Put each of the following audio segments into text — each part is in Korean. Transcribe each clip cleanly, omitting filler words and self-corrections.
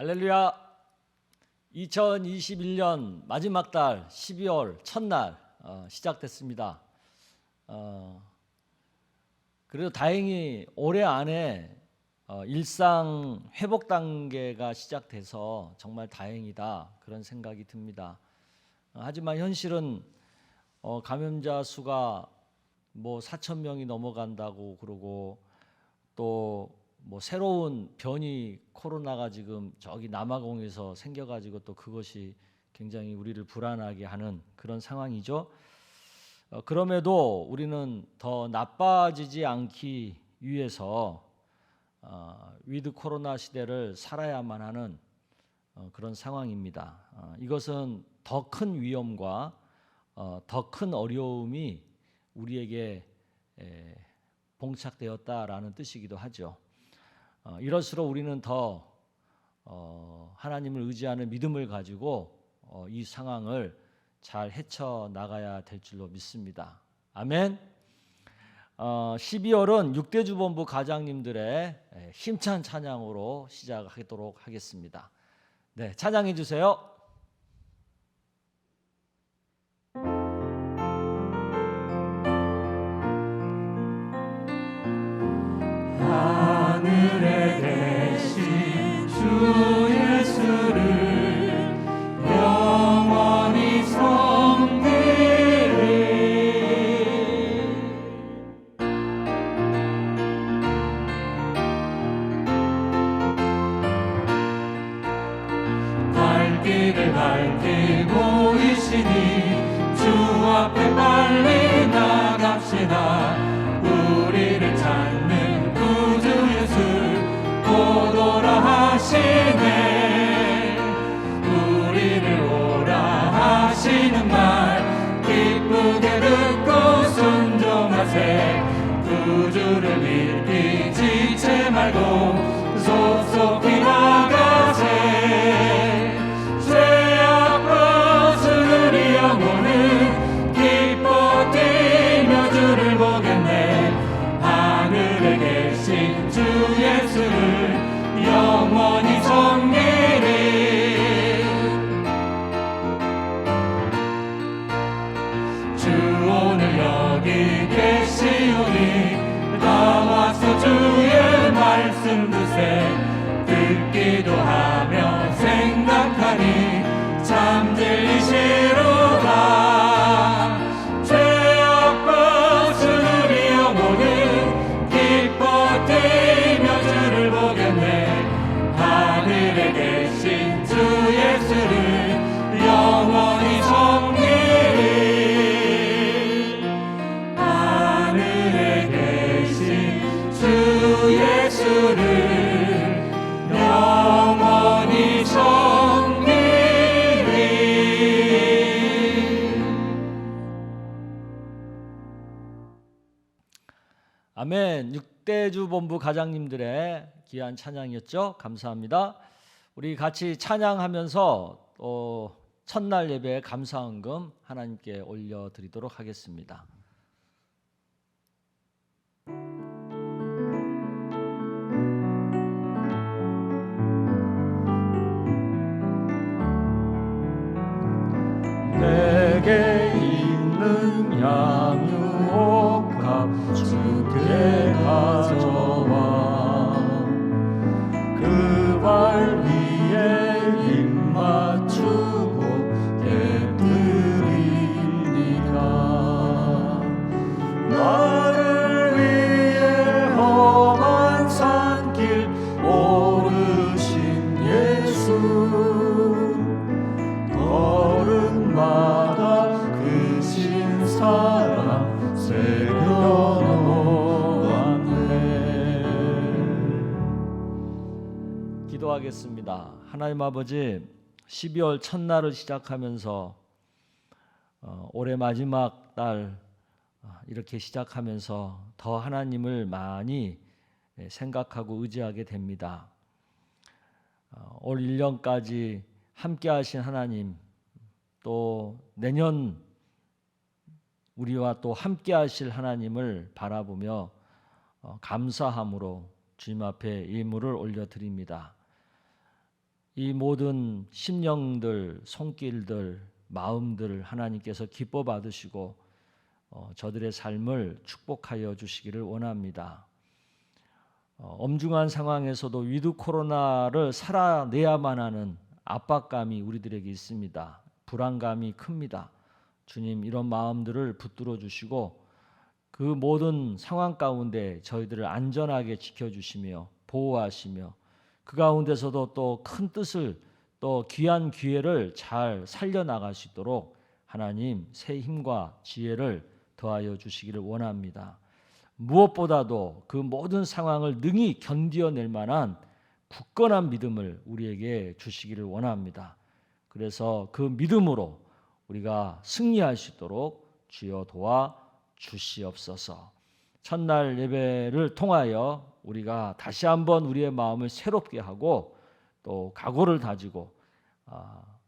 할렐루야. 2021년 마지막 달 12월 첫날 시작됐습니다. 그래도 다행히 올해 안에 일상 회복 단계가 시작돼서 정말 다행이다, 그런 생각이 듭니다. 하지만 현실은 감염자 수가 4,000명이 넘어간다고 그러고, 또 새로운 변이 코로나가 지금 저기 남아공에서 생겨가지고 또 그것이 굉장히 우리를 불안하게 하는 그런 상황이죠. 그럼에도 우리는 더 나빠지지 않기 위해서 위드 코로나 시대를 살아야만 하는 그런 상황입니다. 이것은 더 큰 위험과 더 큰 어려움이 우리에게 봉착되었다라는 뜻이기도 하죠. 이럴수록 우리는 더 하나님을 의지하는 믿음을 가지고 이 상황을 잘 헤쳐나가야 될 줄로 믿습니다. 아멘. 12월은 6대주본부 가장님들의 힘찬 찬양으로 시작하도록 하겠습니다. 네, 찬양해 주세요. 하늘에 계신 주 예수를 영원히 섬기리. 갈 길을 밝히고 이시니 주 앞에 빨리 나갑시다. 우리를 찾는 구주 예수 곧 오라 하시네. 우리를 오라 하시는 말 기쁘게 듣고 순종하세. 구주를 믿기 지체 말고 속속히 나가세. 죄악 벗은 우리 영혼은 기뻐 뛰며 주를 보겠네. 하늘에 계신 주 예수를 영원히 섬기리. 주 오늘 여기 계시오니 다 와서 주의 말씀 듣세. 듣기도 하며 생각하니 참 진리시로다. 죄악 벗은 우리 영혼은 기뻐 뛰며 주를 보겠네. 하늘에 계신 주 예수를 영원히 섬기리. 하늘에 계신 주 예수를 영원히 섬기리. 아멘. 6대주 본부 가장님들의 귀한 찬양이었죠. 감사합니다. 우리 같이 찬양하면서 첫날 예배 감사헌금 하나님께 올려드리도록 하겠습니다. 내게 있는 양육옥합 주께 가져와. 그 발 위에 입 맞추고 깨뜨리니라. 나를 위해 험한 산길 오르신 예수. 걸음마다 그 신사랑 새겨놓았네. 기도하겠습니다. 하나님 아버지, 12월 첫날을 시작하면서 올해 마지막 달 이렇게 시작하면서 더 하나님을 많이 생각하고 의지하게 됩니다. 올 1년까지 함께 하신 하나님, 또 내년 우리와 또 함께 하실 하나님을 바라보며 감사함으로 주님 앞에 예물을 올려드립니다. 이 모든 심령들, 손길들, 마음들 하나님께서 기뻐 받으시고 저들의 삶을 축복하여 주시기를 원합니다. 엄중한 상황에서도 위드 코로나를 살아내야만 하는 압박감이 우리들에게 있습니다. 불안감이 큽니다. 주님, 이런 마음들을 붙들어 주시고 그 모든 상황 가운데 저희들을 안전하게 지켜주시며 보호하시며 그 가운데서도 또 큰 뜻을 또 귀한 기회를 잘 살려나갈 수 있도록 하나님 새 힘과 지혜를 더하여 주시기를 원합니다. 무엇보다도 그 모든 상황을 능히 견디어낼 만한 굳건한 믿음을 우리에게 주시기를 원합니다. 그래서 그 믿음으로 우리가 승리할 수 있도록 주여 도와 주시옵소서. 첫날 예배를 통하여 우리가 다시 한번 우리의 마음을 새롭게 하고 또 각오를 다지고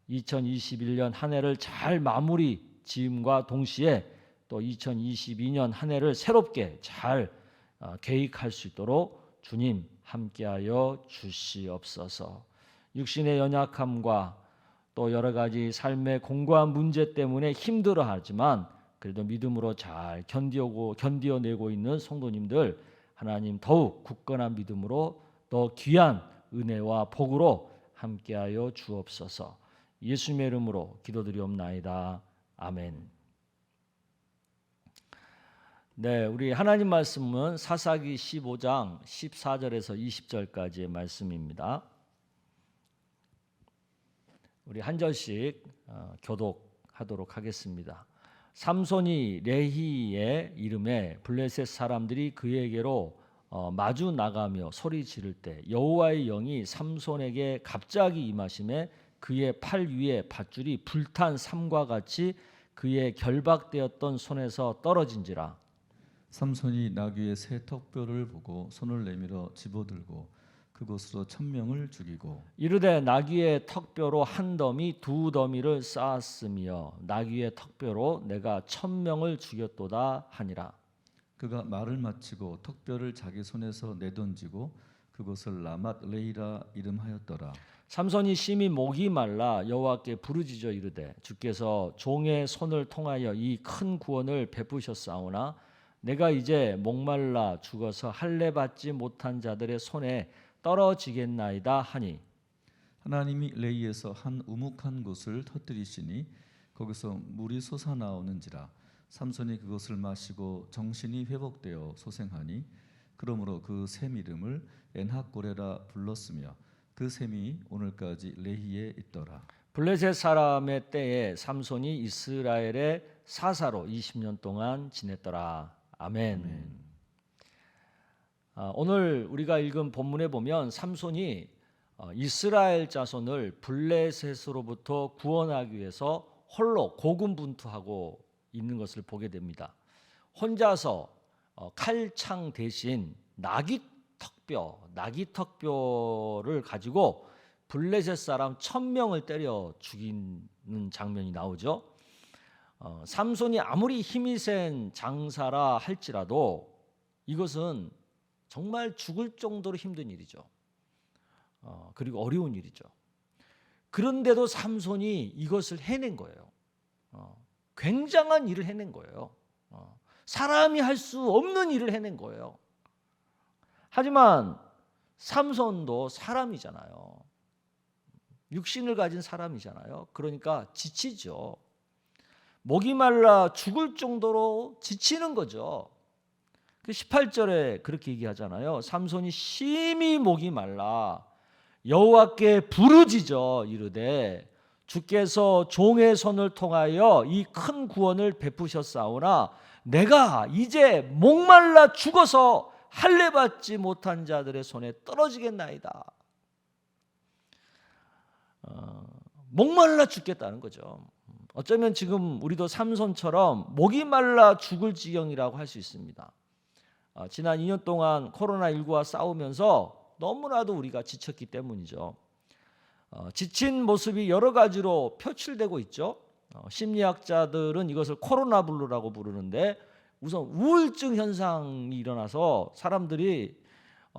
2021년 한 해를 잘 마무리 지음과 동시에 또 2022년 한 해를 새롭게 잘 계획할 수 있도록 주님 함께하여 주시옵소서. 육신의 연약함과 또 여러 가지 삶의 공고한 문제 때문에 힘들어하지만 그래도 믿음으로 잘 견디어내고 있는 성도님들 하나님 더욱 굳건한 믿음으로 더 귀한 은혜와 복으로 함께하여 주옵소서. 예수님의 이름으로 기도드리옵나이다. 아멘. 네, 우리 하나님 말씀은 사사기 15장 14절에서 20절까지의 말씀입니다. 우리 한 절씩 교독하도록 하겠습니다. 삼손이 레히의 이름에 블레셋 사람들이 그에게로 마주 나가며 소리 지를 때 여호와의 영이 삼손에게 갑자기 임하심에 그의 팔 위에 밧줄이 불탄 삼과 같이 그의 결박되었던 손에서 떨어진지라. 삼손이 나귀의 새 턱뼈를 보고 손을 내밀어 집어들고 그곳으로 1000명을 죽이고 이르되 나귀의 턱뼈로 한 더미 두 더미를 쌓았으며 나귀의 턱뼈로 내가 1000명을 죽였도다 하니라. 그가 말을 마치고 턱뼈를 자기 손에서 내던지고 그곳을 라맛 레히라 이름하였더라. 삼손이 심히 목이 말라 여호와께 부르짖어 이르되 주께서 종의 손을 통하여 이 큰 구원을 베푸셨사오나 내가 이제 목말라 죽어서 할례 받지 못한 자들의 손에 떨어지겠나이다 하니 하나님이 레히에서 한 우묵한 곳을 터뜨리시니 거기서 물이 솟아나오는지라. 삼손이 그것을 마시고 정신이 회복되어 소생하니 그러므로 그 샘 이름을 엔학고레라 불렀으며 그 샘이 오늘까지 레히에 있더라. 블레셋 사람의 때에 삼손이 이스라엘의 사사로 20년 동안 지냈더라. 아멘. 오늘 우리가 읽은 본문에 보면 삼손이 이스라엘 자손을 블레셋으로부터 구원하기 위해서 홀로 고군분투하고 있는 것을 보게 됩니다. 혼자서 칼창 대신 나귀 턱뼈를 가지고 블레셋 사람 1000명을 때려 죽이는 장면이 나오죠. 삼손이 아무리 힘이 센 장사라 할지라도 이것은 정말 죽을 정도로 힘든 일이죠. 그리고 어려운 일이죠. 그런데도 삼손이 이것을 해낸 거예요. 굉장한 일을 해낸 거예요. 사람이 할 수 없는 일을 해낸 거예요. 하지만 삼손도 사람이잖아요. 육신을 가진 사람이잖아요. 그러니까 지치죠. 목이 말라 죽을 정도로 지치는 거죠. 18절에 그렇게 얘기하잖아요. 삼손이 심히 목이 말라 여호와께 부르짖어 이르되 주께서 종의 손을 통하여 이 큰 구원을 베푸셨사오나 내가 이제 목말라 죽어서 할례 받지 못한 자들의 손에 떨어지겠나이다. 목말라 죽겠다는 거죠. 어쩌면 지금 우리도 삼손처럼 목이 말라 죽을 지경이라고 할 수 있습니다. 지난 2년 동안 코로나19와 싸우면서 너무나도 우리가 지쳤기 때문이죠. 지친 모습이 여러 가지로 표출되고 있죠. 심리학자들은 이것을 코로나 블루라고 부르는데 우선 우울증 현상이 일어나서 사람들이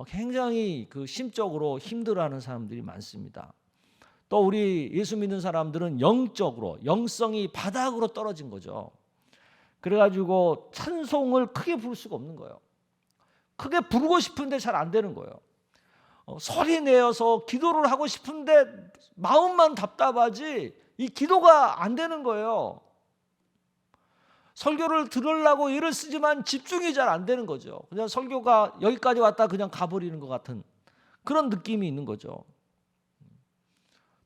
굉장히 그 심적으로 힘들어하는 사람들이 많습니다. 또 우리 예수 믿는 사람들은 영적으로 영성이 바닥으로 떨어진 거죠. 그래가지고 찬송을 크게 부를 수가 없는 거예요. 크게 부르고 싶은데 잘 안 되는 거예요. 소리 내어서 기도를 하고 싶은데 마음만 답답하지 이 기도가 안 되는 거예요. 설교를 들으려고 애를 쓰지만 집중이 잘 안 되는 거죠. 그냥 설교가 여기까지 왔다 그냥 가버리는 것 같은 그런 느낌이 있는 거죠.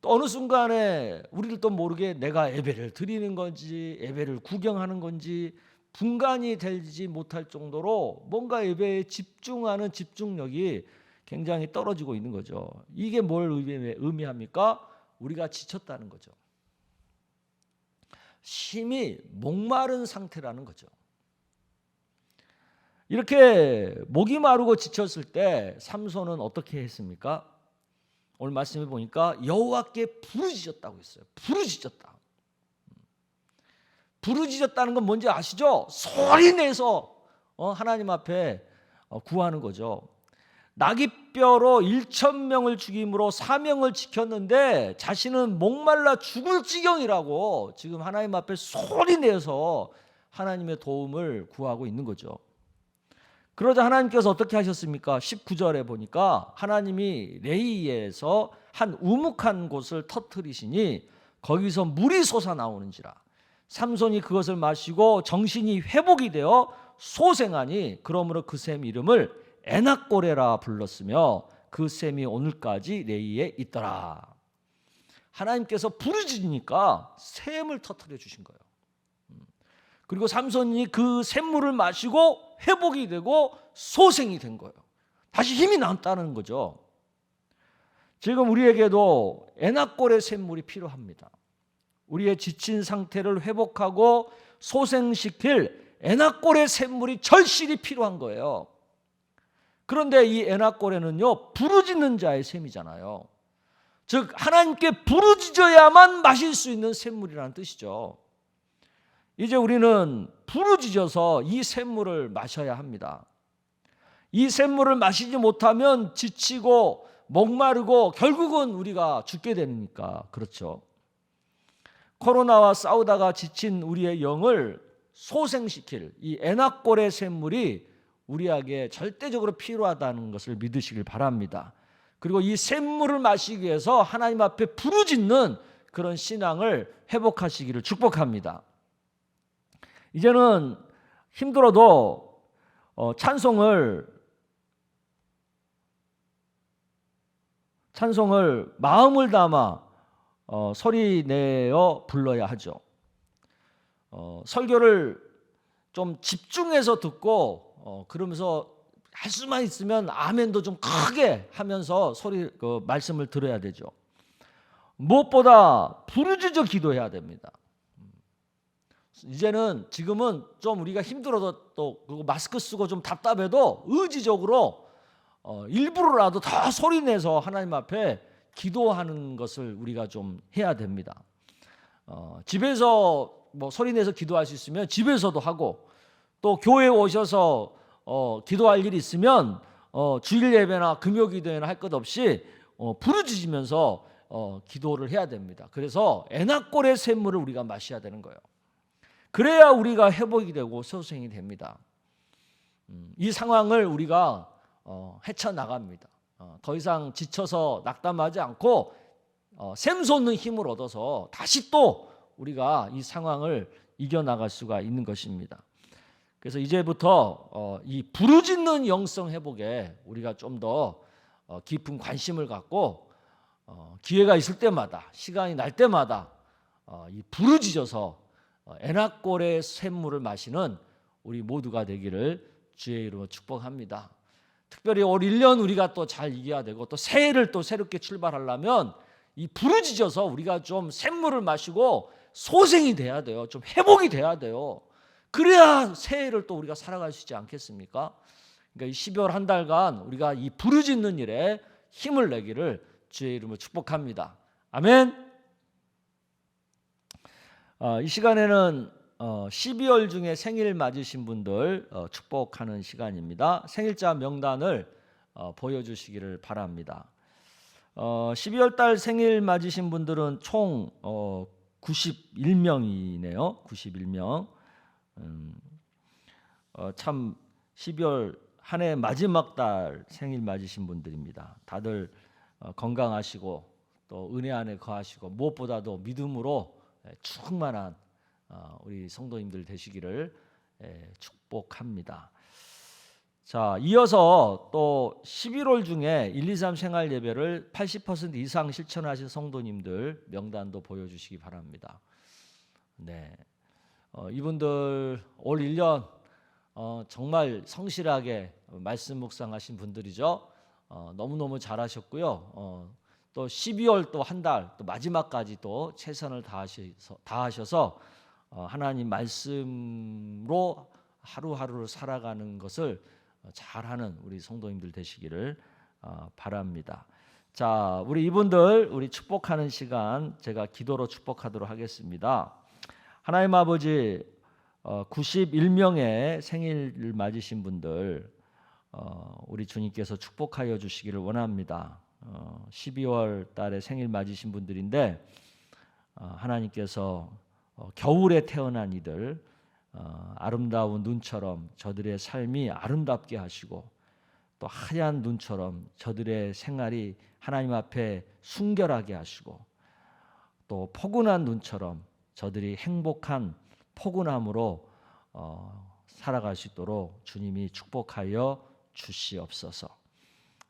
또 어느 순간에 우리들도 모르게 내가 예배를 드리는 건지 예배를 구경하는 건지 분간이 되지 못할 정도로 뭔가 예배에 집중하는 집중력이 굉장히 떨어지고 있는 거죠. 이게 뭘 의미합니까? 우리가 지쳤다는 거죠. 심히 목마른 상태라는 거죠. 이렇게 목이 마르고 지쳤을 때 삼손은 어떻게 했습니까? 오늘 말씀해 보니까 여호와께 부르짖었다고 했어요. 부르짖었다. 부르짖었다는 건 뭔지 아시죠? 소리 내서 하나님 앞에 구하는 거죠. 나귀뼈로 1,000명을 죽임으로 사명을 지켰는데 자신은 목말라 죽을 지경이라고 지금 하나님 앞에 소리 내서 하나님의 도움을 구하고 있는 거죠. 그러자 하나님께서 어떻게 하셨습니까? 19절에 보니까 하나님이 레이에서 한 우묵한 곳을 터뜨리시니 거기서 물이 솟아나오는지라. 삼손이 그것을 마시고 정신이 회복이 되어 소생하니 그러므로 그 샘 이름을 에낙고레라 불렀으며 그 샘이 오늘까지 레이에 있더라. 하나님께서 부르짖으니까 샘을 터뜨려 주신 거예요. 그리고 삼손이 그 샘물을 마시고 회복이 되고 소생이 된 거예요. 다시 힘이 났다는 거죠. 지금 우리에게도 에낙고레 샘물이 필요합니다. 우리의 지친 상태를 회복하고 소생시킬 에낙고레 샘물이 절실히 필요한 거예요. 그런데 이 에낙고레는요, 부르짖는 자의 샘이잖아요. 즉 하나님께 부르짖어야만 마실 수 있는 샘물이라는 뜻이죠. 이제 우리는 부르짖어서 이 샘물을 마셔야 합니다. 이 샘물을 마시지 못하면 지치고 목마르고 결국은 우리가 죽게 되니까 그렇죠. 코로나와 싸우다가 지친 우리의 영을 소생시킬 이 에낙고레 샘물이 우리에게 절대적으로 필요하다는 것을 믿으시길 바랍니다. 그리고 이 샘물을 마시기 위해서 하나님 앞에 부르짖는 그런 신앙을 회복하시기를 축복합니다. 이제는 힘들어도 찬송을 마음을 담아 소리 내어 불러야 하죠. 설교를 좀 집중해서 듣고 그러면서 할 수만 있으면 아멘도 좀 크게 하면서 말씀을 들어야 되죠. 무엇보다 부르짖어 기도해야 됩니다. 지금은 좀 우리가 힘들어도 또 마스크 쓰고 좀 답답해도 의지적으로 일부러라도 더 소리 내서 하나님 앞에 기도하는 것을 우리가 좀 해야 됩니다. 집에서 소리 내서 기도할 수 있으면 집에서도 하고 또 교회에 오셔서 기도할 일이 있으면 주일 예배나 금요 기도회나 할 것 없이 부르짖으면서 기도를 해야 됩니다. 그래서 에낙고레 샘물을 우리가 마셔야 되는 거예요. 그래야 우리가 회복이 되고 소생이 됩니다. 이 상황을 우리가 헤쳐나갑니다. 더 이상 지쳐서 낙담하지 않고 샘솟는 힘을 얻어서 다시 또 우리가 이 상황을 이겨나갈 수가 있는 것입니다. 그래서 이제부터 이 부르짖는 영성 회복에 우리가 좀 더 깊은 관심을 갖고 기회가 있을 때마다 시간이 날 때마다 이 부르짖어서 에낙고레 샘물을 마시는 우리 모두가 되기를 주의 이름으로 축복합니다. 특별히 올 1년 우리가 또 잘 이겨야 되고 또 새해를 또 새롭게 출발하려면 이 부르짖어서 우리가 좀 샘물을 마시고 소생이 돼야 돼요. 좀 회복이 돼야 돼요. 그래야 새해를 또 우리가 살아갈 수 있지 않겠습니까? 그러니까 이 12월 한 달간 우리가 이 부르짖는 일에 힘을 내기를 주의 이름으로 축복합니다. 아멘. 이 시간에는 12월 중에 생일 맞으신 분들 축복하는 시간입니다. 생일자 명단을 보여주시기를 바랍니다. 12월 달 생일 맞으신 분들은 총 91명이네요. 91명. 참 12월 한 해 마지막 달 생일 맞으신 분들입니다. 다들 건강하시고 또 은혜 안에 거하시고 무엇보다도 믿음으로 충만한 우리 성도님들 되시기를 축복합니다. 자, 이어서 또 11월 중에 1, 2, 3 생활 예배를 80% 이상 실천하신 성도님들 명단도 보여주시기 바랍니다. 네, 이분들 올 1년 정말 성실하게 말씀 묵상하신 분들이죠. 너무너무 잘하셨고요. 또 12월 또 한 달 또 마지막까지 또 최선을 다하셔서 하나님 말씀으로 하루하루를 살아가는 것을 잘하는 우리 성도님들 되시기를 바랍니다. 자, 우리 이분들 우리 축복하는 시간 제가 기도로 축복하도록 하겠습니다. 하나님 아버지, 91명의 생일을 맞으신 분들 우리 주님께서 축복하여 주시기를 원합니다. 12월 달에 생일 맞으신 분들인데 하나님께서 겨울에 태어난 이들 아름다운 눈처럼 저들의 삶이 아름답게 하시고 또 하얀 눈처럼 저들의 생활이 하나님 앞에 순결하게 하시고 또 포근한 눈처럼 저들이 행복한 포근함으로 살아갈 수 있도록 주님이 축복하여 주시옵소서.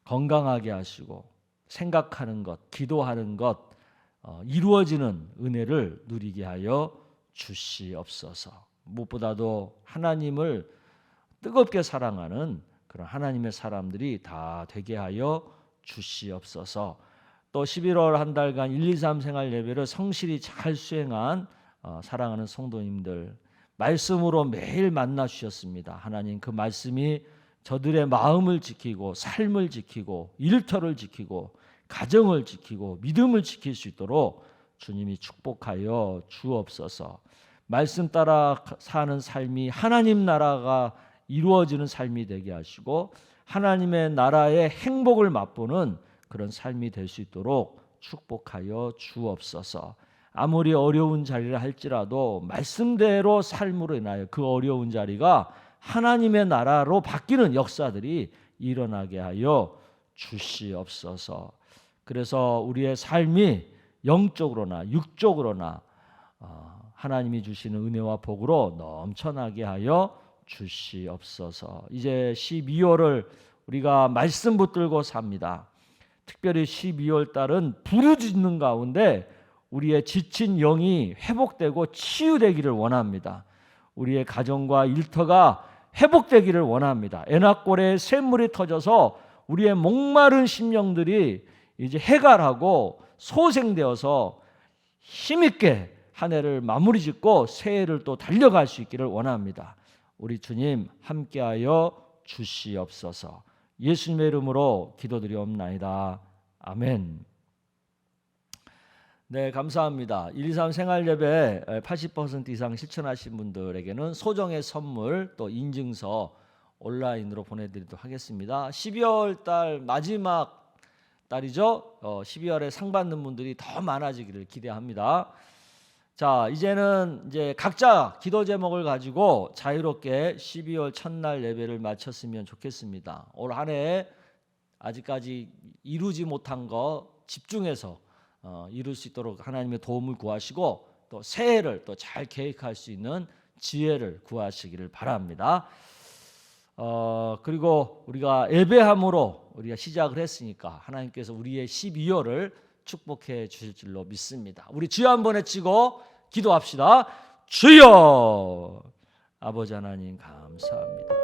건강하게 하시고 생각하는 것, 기도하는 것 이루어지는 은혜를 누리게 하여 주시옵소서. 무엇보다도 하나님을 뜨겁게 사랑하는 그런 하나님의 사람들이 다 되게 하여 주시옵소서. 또 11월 한 달간 1, 2, 3 생활 예배를 성실히 잘 수행한 사랑하는 성도님들 말씀으로 매일 만나 주셨습니다. 하나님 그 말씀이 저들의 마음을 지키고 삶을 지키고 일터를 지키고 가정을 지키고 믿음을 지킬 수 있도록 주님이 축복하여 주옵소서. 말씀 따라 사는 삶이 하나님 나라가 이루어지는 삶이 되게 하시고 하나님의 나라의 행복을 맛보는 그런 삶이 될 수 있도록 축복하여 주옵소서. 아무리 어려운 자리를 할지라도 말씀대로 삶으로 인하여 그 어려운 자리가 하나님의 나라로 바뀌는 역사들이 일어나게 하여 주시옵소서. 그래서 우리의 삶이 영적으로나 육적으로나 하나님이 주시는 은혜와 복으로 넘쳐나게 하여 주시옵소서. 이제 12월을 우리가 말씀 붙들고 삽니다. 특별히 12월 달은 부르짖는 가운데 우리의 지친 영이 회복되고 치유되기를 원합니다. 우리의 가정과 일터가 회복되기를 원합니다. 애낙골에 샘물이 터져서 우리의 목마른 심령들이 이제 해갈하고 소생되어서 힘있게 한 해를 마무리 짓고 새해를 또 달려갈 수 있기를 원합니다. 우리 주님 함께하여 주시옵소서. 예수님의 이름으로 기도드리옵나이다. 아멘. 네, 감사합니다. 1, 2, 3 생활예배 80% 이상 실천하신 분들에게는 소정의 선물 또 인증서 온라인으로 보내드리도록 하겠습니다. 12월 달 마지막 달이죠. 12월에 상 받는 분들이 더 많아지기를 기대합니다. 자, 이제는 이제 각자 기도 제목을 가지고 자유롭게 12월 첫날 예배를 마쳤으면 좋겠습니다. 올 한 해 아직까지 이루지 못한 거 집중해서 이룰 수 있도록 하나님의 도움을 구하시고 또 새해를 또 잘 계획할 수 있는 지혜를 구하시기를 바랍니다. 그리고 우리가 예배함으로 우리가 시작을 했으니까 하나님께서 우리의 12월을 축복해 주실 줄로 믿습니다. 우리 주여 한번 외치고 기도합시다. 주여! 아버지 하나님 감사합니다.